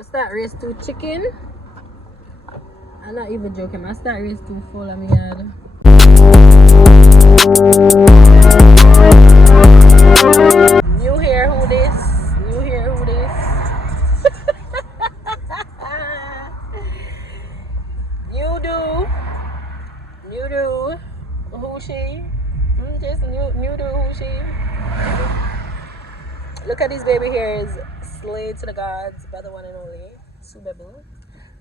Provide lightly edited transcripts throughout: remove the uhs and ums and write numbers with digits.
I start raise 2 chicken. I'm not even joking. I start raise 2 full of me yard. New hair who this? New hair who this? You do. Who she? Just new do who she? Look at this baby hairs. Slay to the gods by the one and only Subebel.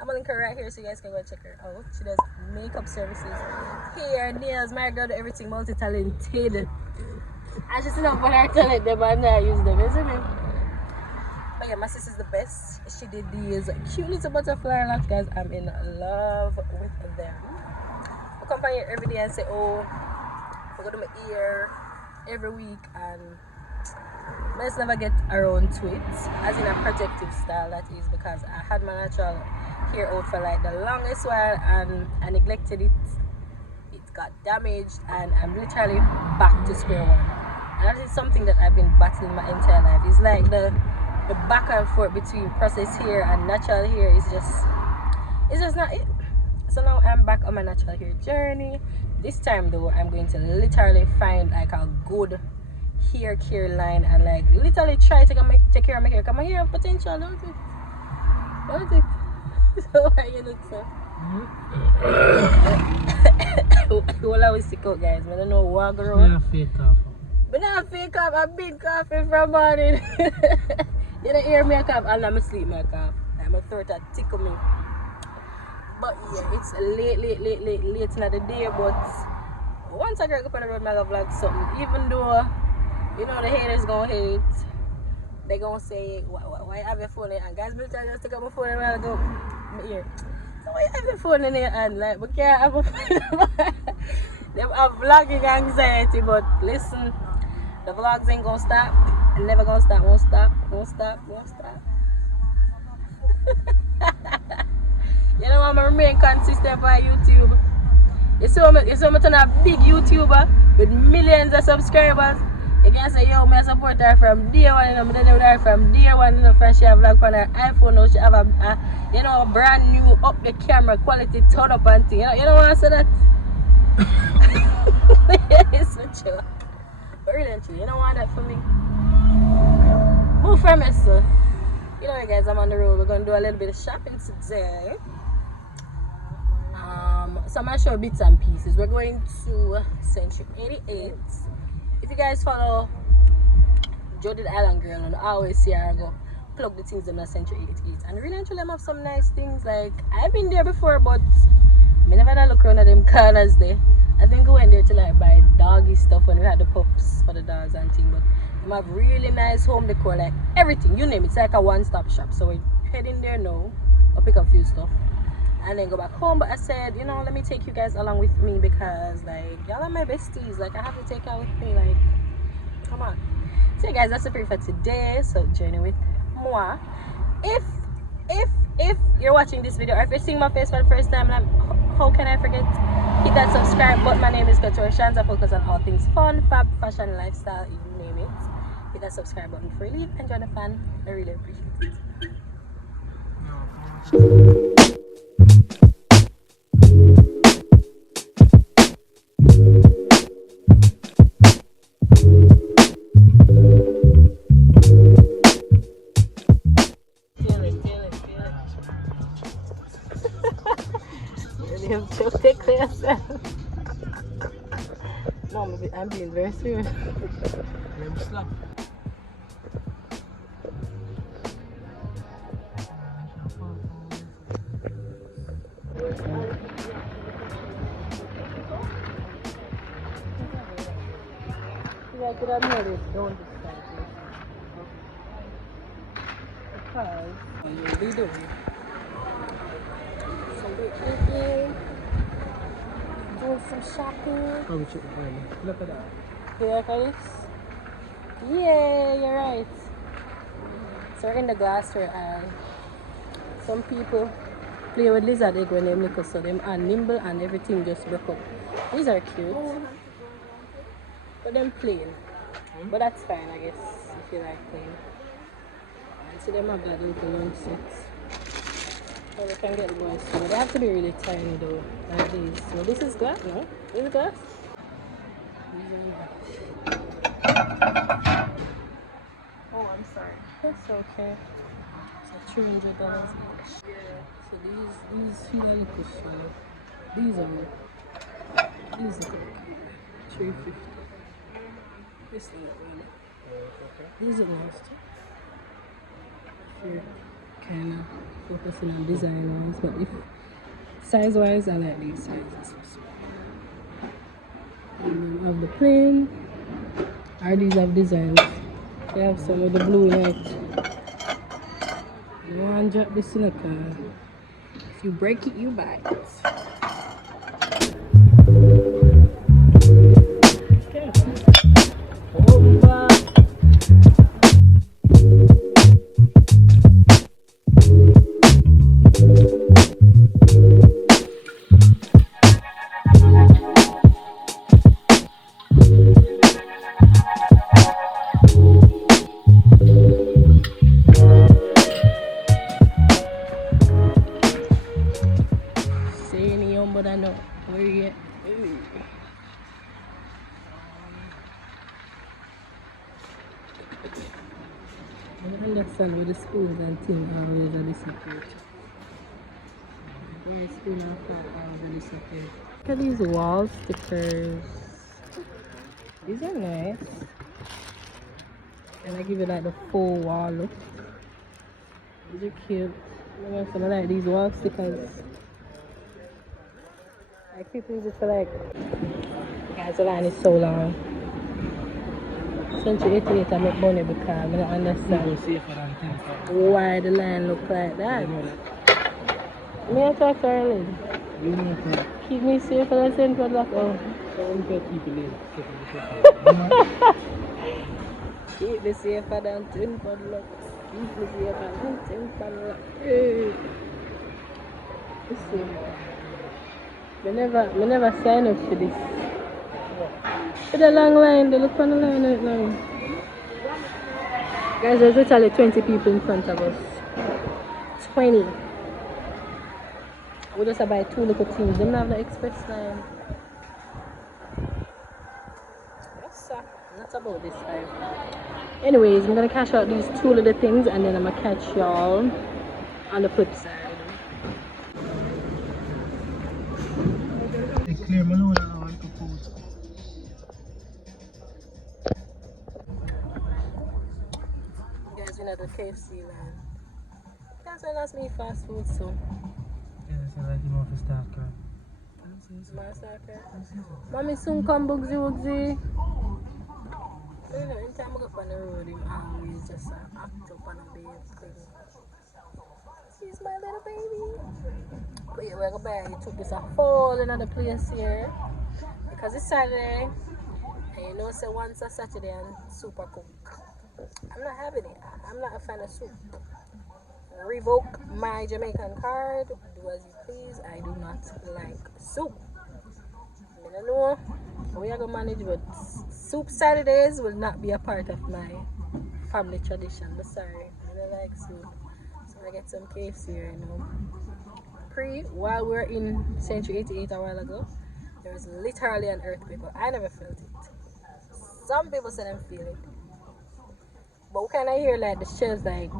I'm gonna link her right here so you guys can go check her out. She does makeup services, hair, nails, my girl, everything, multi-talented. I just don't put her talent there, but I'm not using them, isn't it? But yeah, my sister's the best. She did these cute little butterfly locks, guys. I'm in love with them. I come by here every day and say, oh, I go to my ear every week, and I just never get around to it, as in a protective style, that is, because I had my natural hair out for like the longest while and I neglected it. It got damaged and I'm literally back to square one. And that is something that I've been battling my entire life. It's like the back and forth between processed hair and natural hair is just not it. So now I'm back on my natural hair journey. This time though, I'm going to literally find like a good hair care line and like literally try to take care of my hair, because my hair have potential, don't it? So why you look so? Well, I always sick out, guys. I don't know what go on. Not fake cough. But not fake cough, I've been coughing from morning. You don't hear me a cough and I'm asleep my cough. I'm a throat that tickle me. But yeah, it's late in the day, but once I get up on the road, I'm gonna vlog something. Even though, you know, the haters gonna hate. They gonna say, why have your phone in your hand? Guys, I just take out my phone and I'll go my ear. So why you have your phone in your hand? Like, we can't have a phone. They have vlogging anxiety, but listen, the vlogs ain't gonna stop. Never gonna stop, won't stop. You know, I'm gonna remain consistent by YouTube. You saw me turn a big YouTuber with millions of subscribers. You can say, yo, I support her from day one, I didn't know her from day one, she have vlog on her iPhone, now she have a brand new up the camera quality turn up and thing. You know what I say that? It's so chill. But really, you don't want that for me. Move from me, so. You know, guys, I'm on the road. We're gonna do a little bit of shopping today. So I'm gonna show bits and pieces. We're going to Century 88. If you guys follow Jodie the Island Girl, and I always see her go plug the things in the Century 88. And really actually have some nice things. Like, I've been there before, but I never had a look around at them corners there. I think we went there to like buy doggy stuff when we had the pups for the dogs and things. But we have really nice home decor, like everything, you name it. It's like a one-stop shop. So we're heading there now. I'll pick up a few stuff and then go back home. But I said, you know, let me take you guys along with me, because like y'all are my besties. Like, I have to take y'all with me. Like, come on. So guys, that's the brief for today. So journey with moi. If you're watching this video, or if you're seeing my face for the first time, how can I forget? Hit that subscribe button. My name is Couture Shanz. I focus on all things fun, fab, fashion, lifestyle, you name it. Hit that subscribe button before you leave and join the fan. I really appreciate it. Take care of yourself. No, I'm being very serious. Maybe slap. Yeah, I could have made it going this side. Because you'll be doing some great thinking, doing some shopping. Probably check the phone. Look at that. You like this? Yeah, you're right. So we're in the glassware aisle. Some people play with lizard egg when they make us, so them are nimble and everything just broke up. These are cute. But them plain. But that's fine, I guess, if you like plain. And so them have that little lunch set. So we can get the boys too. They have to be really tiny though, like these. So this is glass, no? Is it glass? Oh, I'm sorry. That's okay. So $300 each. Yeah. So these feel a little shallow. These look okay. 350. This look really. These are nice too. If you're kind of focusing on design wise, but if size wise, I like these sizes. And then of the plain, or these have designs. They have some of the blue in it. You want to drop this in a car. If you break it, you buy it. Okay. Over. Say any young, but I know where you get. I don't understand where the schools and things always are disappeared. Where is school and flat always disappeared. Look at these wall stickers. These are nice. And I give it like the full wall look. These are cute. I want some of like these wall stickers. I keep using it for like, guys, the line is so long. Century 88 I make money because I don't understand why the line look like that. Me I talk early. Keep me safe for the central block. Oh. Keep me safer than 10 padlocks. Keep me safer than 10 padlocks. Hey. Listen. We never sign up for this. For the long line, they look on the line right now. Guys, there's literally 20 people in front of us. 20. We just buy 2 little things. They don't have the express line. Yes, sir. Not about this time. Anyways, I'm gonna cash out these 2 little things and then I'm gonna catch y'all on the flip side. Clear Malone and I want to food. Guys, we're not the KFC line. That's when that's me fast food, so. Yeah, so like you know for start car. My soccer. Mommy soon come Bugsy Wugsy. You know, anytime I go up on the road, him always just act up on a babe thing. She's my little baby. But yeah, we're going to buy. He took this a whole another place here. Because it's Saturday. And you know, say once a Saturday and super cook. I'm not having it. I'm not a fan of soup. Revoke my Jamaican card. Do as you please. I do not like soup. I don't know how we are going to manage, but soup Saturdays will not be a part of my family tradition. But sorry, I don't like soup. So I get some KFC here, you know. While we were in Century 88 a while ago, there was literally an earthquake, but I never felt it. Some people said they feel it. But we kind of hear like the shells like,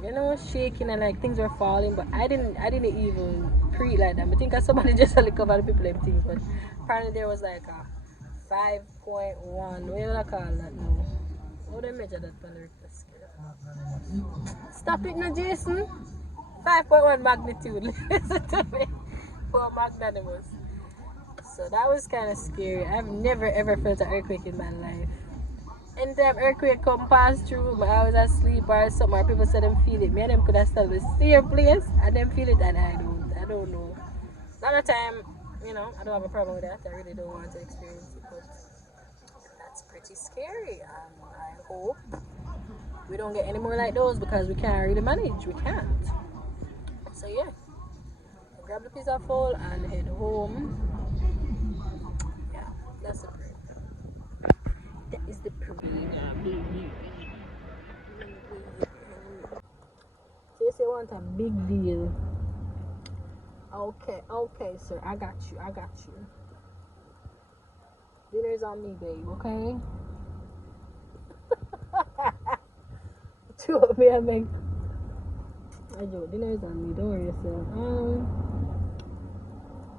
you know, shaking and like things were falling, but I didn't even pre like that. I think somebody just like cover the people them things, but apparently there was like a 5.1. What do you call that now? How do they measure that on the Richter scale? Stop it now, Jason. 5.1 magnitude. Listen to me. For magnanimous. So that was kind of scary. I've never ever felt an earthquake in my life. Anytime earthquake come pass through, but I was asleep or something, or people said them feel it. Me and them could have still the same place and them feel it and I don't know. Another time, you know, I don't have a problem with that. I really don't want to experience it, but that's pretty scary. I hope we don't get any more like those because we can't really manage. We can't. So yeah, grab the pizza full and head home. Yeah, that's the prayer. That is the prayer. So you say you want a big deal Okay, sir. I got you. Dinner's on me, babe, okay? Two of me, I make. I do. Dinner's on me. Don't worry yourself.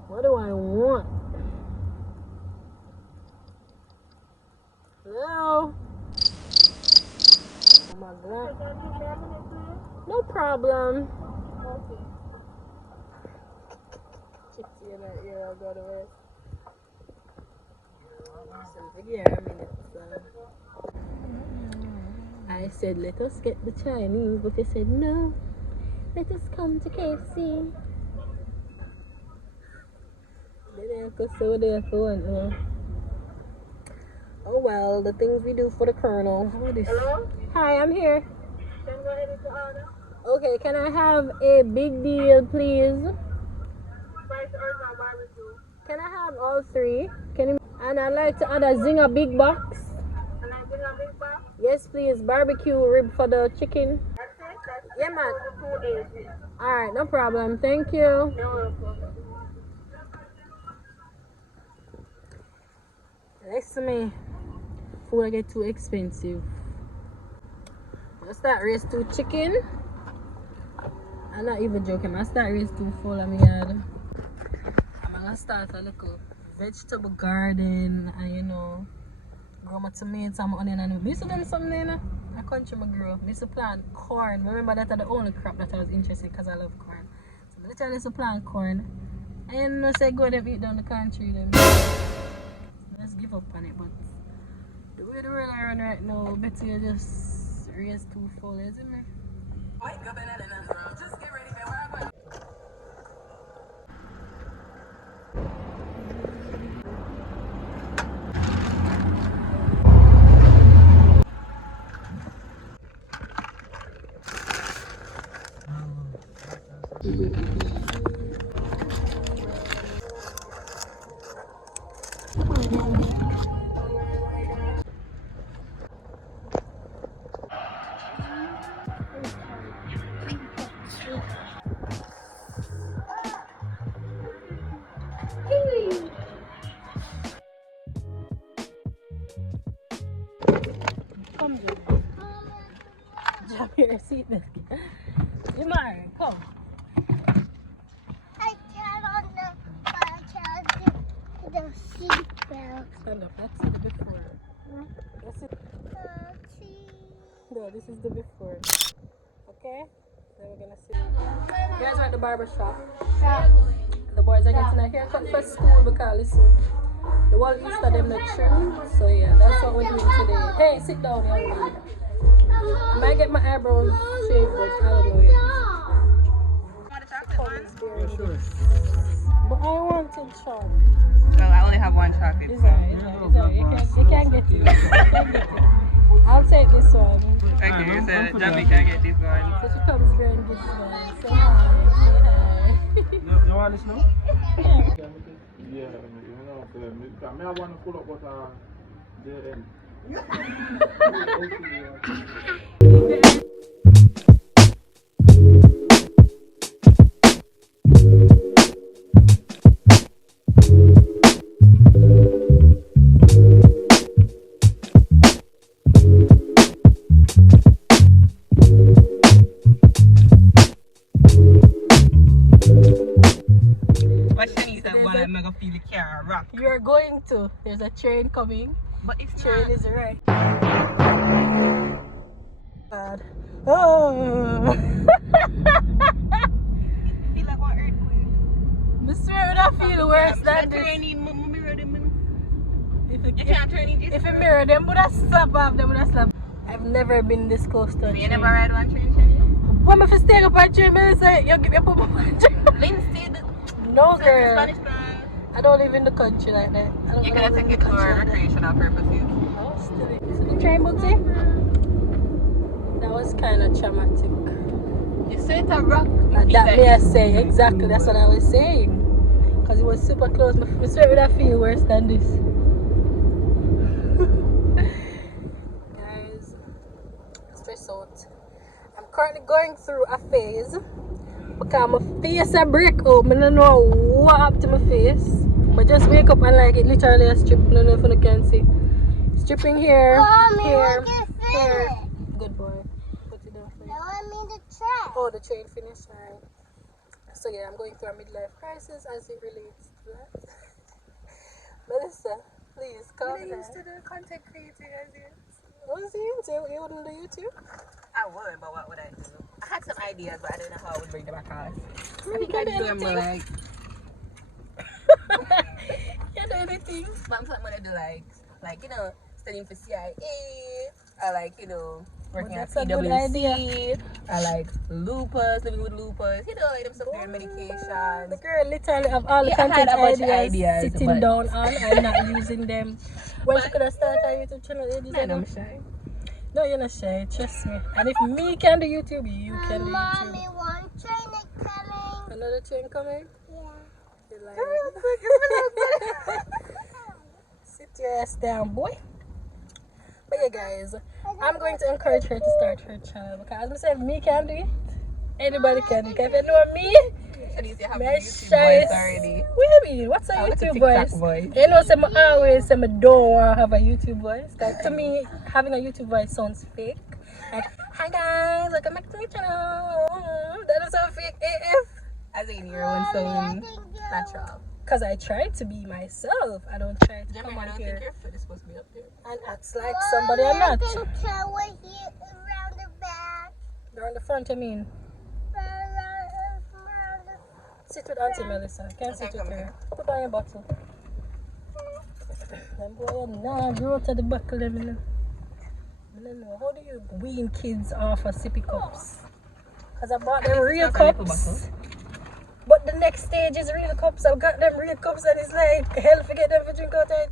What do I want? Hello? Oh my God. No problem. Okay. I'll go to work. I said, let us get the Chinese, but they said, no, let us come to KFC. Oh well, the things we do for the Colonel. Hello? Hi, I'm here. Can I go ahead and order? Okay, can I have a big deal, please? Fries or barbecue? Can I have all three? And I'd like to add a Zinger big box. And a Zinger big box? Yes, please. Barbecue rib for the chicken. That's it? Yeah, man. 280. Alright, no problem. Thank you. You're welcome. Listen to me. Food I get too expensive. I start race to chicken. I'm not even joking. I start race too full of me yard. I'm gonna start a little vegetable garden and grow my tomatoes and my onion and I used to do something in a country I grew up. I used to plant corn. Remember that are the only crop that I was interested in because I love corn. So I literally used to plant corn. And I say go them eat down the country then. Let's give up on it, but the way the world I run right now, better you just raise too full, isn't it? Wake up and just get ready for where I'm going. Come, Jam. Jam your seatbelt. Jamar, come. I can't on the seatbelt. Stand up. Let's see the before. Let's see. No, this is the before. Okay? Then we're gonna see. You guys are at the barber shop. The boys are getting a haircut for school because listen, the whole Easter them not trim. So yeah, that's what we're doing today. Hey, sit down, young man. I might get my eyebrows shaved, but I don't know yet. Want a chocolate one? Sure. But I wanted Sean. Well, I only have one chocolate. It's alright. You can't get it. I'll take this one. Okay, you said Jamaica get this one. So she comes here and gives one. Say hi. You want this now? Yeah. Yeah, I want to pull up what the end. What Shanice said, one I'm gonna feel the car rock. You're going to. There's a train coming. But it's Train not. is right. God. Oh. Feel like one earthquake. I swear would I feel worse than this. You can't turn in this. If you mirror them, would I slap off them? Would I slap? I've never been this close to a train. You never ride one train, Shanice? When I stay up on train, I say, you give me a pop up on train. Lindsay, No, the girl. Spanish plan. I don't live in the country like that. You can take it for recreational purposes. Oh, still. So the train booty? That was kind of traumatic. You say it's a rock. That may I say, exactly, that's what I was saying. Because it was super close. I swear would I feel worse than this. Guys, stress out. I'm currently going through a phase Because my face a break out. I don't know what happened to my face. But just wake up and like it literally a strip. I don't know if you can see. Stripping here, Mommy, here, look at here. finish. Good boy. What you doing for you? Now I mean the track. Oh, the train finished. Alright. So yeah, I'm going through a midlife crisis as it relates to that. Melissa, please calm down. used to do content creating as yet. What is you into? You wouldn't do YouTube? I would, but what would I do? I had some ideas, but I don't know how I would bring them across. You I think can I'd do do them more anything. like, You can do anything. but I'm gonna do like you know, studying for CIA, or like you know, working at That's a good idea. PwC, or like lupus, living with lupus, you know, like them stuff there, medication. The girl literally have all the Yeah, I had content a bunch of ideas, ideas, sitting but- down on and not using them. When she could have started a YouTube channel ages Man, ago. I'm shy. No, you're not shy. Trust me. And if me can do YouTube, you can do Mommy, YouTube. one train is coming. Another train coming? Yeah. You're like, sit your ass down, boy. But yeah, guys, I'm going to encourage her to start her channel because as I said, me can do it. Anybody can do it. If you know me, Shanice, you have my a YouTube shy. voice already. What do you mean? What's a I want a YouTube TikTok voice? voice. You know, some always say I don't want to have a YouTube voice. Cause to me, having a YouTube voice sounds fake. Like, hi guys, welcome back to my channel. That is so fake AF. As in your own sound natural. Cause I try to be myself. I don't try to Jamaica, come I on don't here think your foot is supposed to be up there. and act like somebody I'm not. I can tell what here around the back. You're on the front, I mean. Around the Sit with Auntie Melissa. Can't sit with come her. here. Put down your bottle. Them boy, nah, grow to the buckle them. I don't know. How do you wean kids off of sippy cups? Because I bought them real not a little cups. But the next stage is real cups. I've got them real cups and it's like hell forget them for drink out it.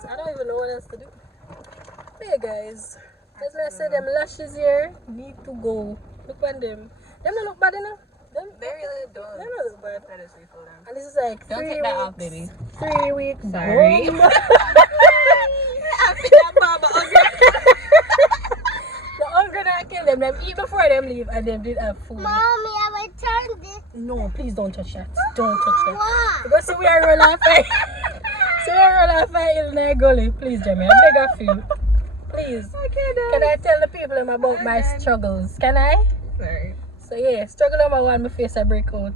So I don't even know what else to do. But yeah, guys. As I said, them lashes here need to go. Look at them. Them don't look bad enough. Them, They really don't. they don't look bad. That is refill them. And this is like Don't 3 take weeks. that off, baby. 3 weeks. Sorry. Boom. I think that mama The hunger not kill them. Them eat before them leave and them did have food. Mommy, I returned this. No, please don't touch that. Don't touch that. Why? Because see we are roll off fight. See we are roll off fight in the gully. Please, Jamie. I beg of you. Please. Can I tell the people them about my struggles? Can I? Sorry. So yeah, struggle number one, my face I break out.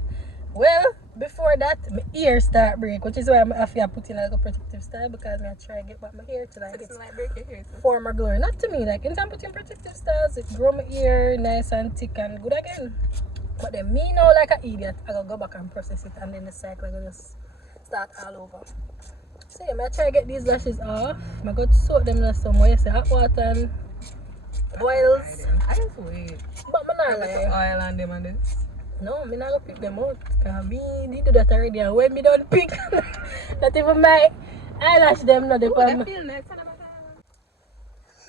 Well, before that, my ear start break, which is why I'm after put in like a protective style because I try to get back my hair to like It's its like break your hair too. former glory. Not to me, like in time putting protective styles, it grow my ear nice and thick and good again. But then me now like an idiot, I gotta go back and process it and then the cycle I gotta just start all over. So yeah, I try to get these lashes off. I got to soak them in some way, say hot water and boils. I just wait. But I'm not Put like, oil on them and this. no, me not gonna pick them out. Cause me did do that already and when me don't pick, not even my eyelash them not the Ooh, problem. that feel nice.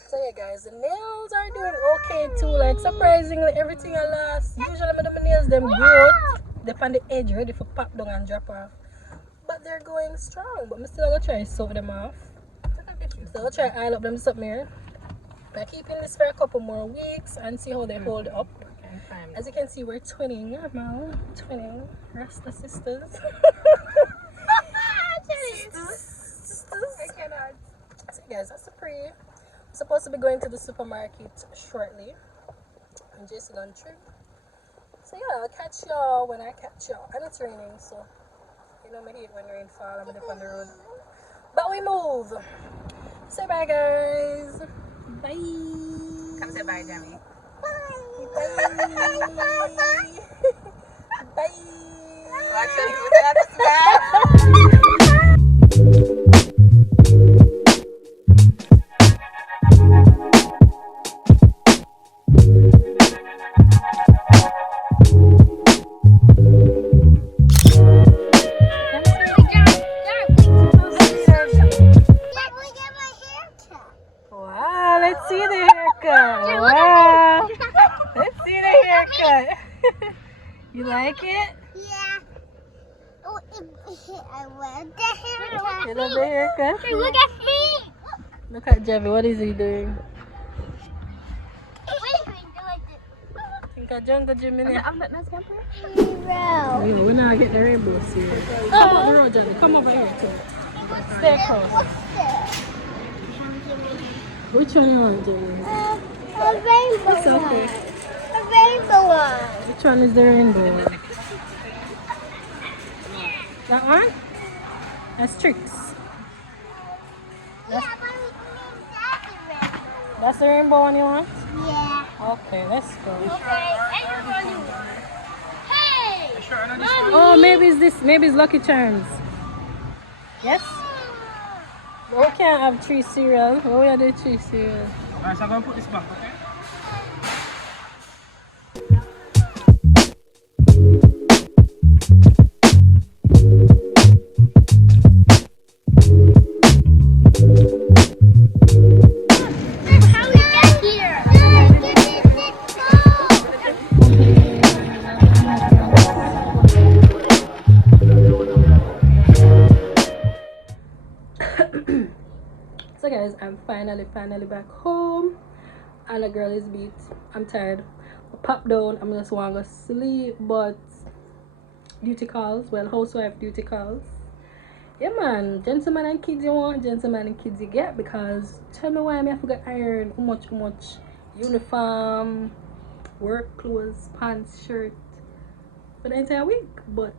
So yeah guys, the nails are doing okay too. Like surprisingly everything I lost. Usually I do my nails them growth. They're on the edge ready for pop down and drop off. But they're going strong. But I'm still gonna try to soak them off. So I'll try to oil up them something here. By keeping this for a couple more weeks and see how they hold up. As you can see, we're twinning, man. Twinning. Rasta sisters. sisters. I cannot. So guys, that's the pre. I'm supposed to be going to the supermarket shortly. I'm just on trip. So yeah, I'll catch y'all when I catch y'all. And it's raining, so you know I hate when rain fall. I'm up on the road. But we move. Say bye guys. Bye. Come say bye, Jamie. Bye. Bye. Watch out, you have to smile. Wow, let's see the haircut. Wow. Let's see the haircut. You like it? Yeah. Oh, I love the haircut. You love the haircut? Hey, look at me. Look at Jeffy, what is he doing? Wait, wait, do like this. I think like a jungle gym in here. I'm not nice camper. Hero. No, we're not getting the rainbow serious. Come over the road, Johnny. Come over here too. Stay close. What's this? Which one you want, Johnny? A rainbow It's okay. one. A rainbow one. Which one is the rainbow one? That one? That's tricks. Yeah, but we can that rainbow. That's the rainbow one you want? Yeah. Okay, let's go. Okay, everybody. Hey! Oh, maybe it's this. Maybe it's Lucky Charms. Yes? But we can't have 3 cereal. What we are doing 3 cereal? Alright, so I'm gonna put this back, okay? How we get here? So guys, I'm finally back home. And the girl is beat. I'm tired. I pop down. I'm just want to go sleep. But duty calls. Well, housewife duty calls. Yeah man, gentlemen and kids you want, gentlemen and kids you get. Because tell me why I have to get iron how much uniform, work clothes, pants, shirt for the entire week. But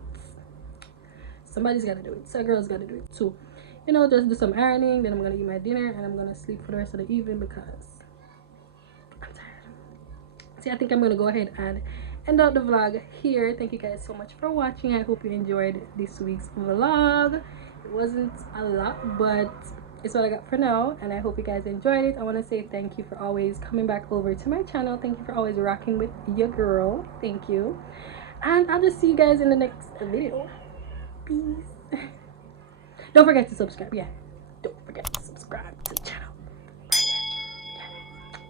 somebody's gotta do it. So a girl's gotta do it too. You know, just do some ironing, then I'm gonna eat my dinner and I'm gonna sleep for the rest of the evening because I'm tired. See, I think I'm gonna go ahead and end out the vlog here. Thank you guys so much for watching. I hope you enjoyed this week's vlog. It wasn't a lot, but it's what I got for now, and I hope you guys enjoyed it. I want to say thank you for always coming back over to my channel. Thank you for always rocking with your girl. Thank you, and I'll just see you guys in the next video. Peace. Don't forget to subscribe. Yeah, don't forget to subscribe to the channel.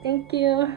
Thank you.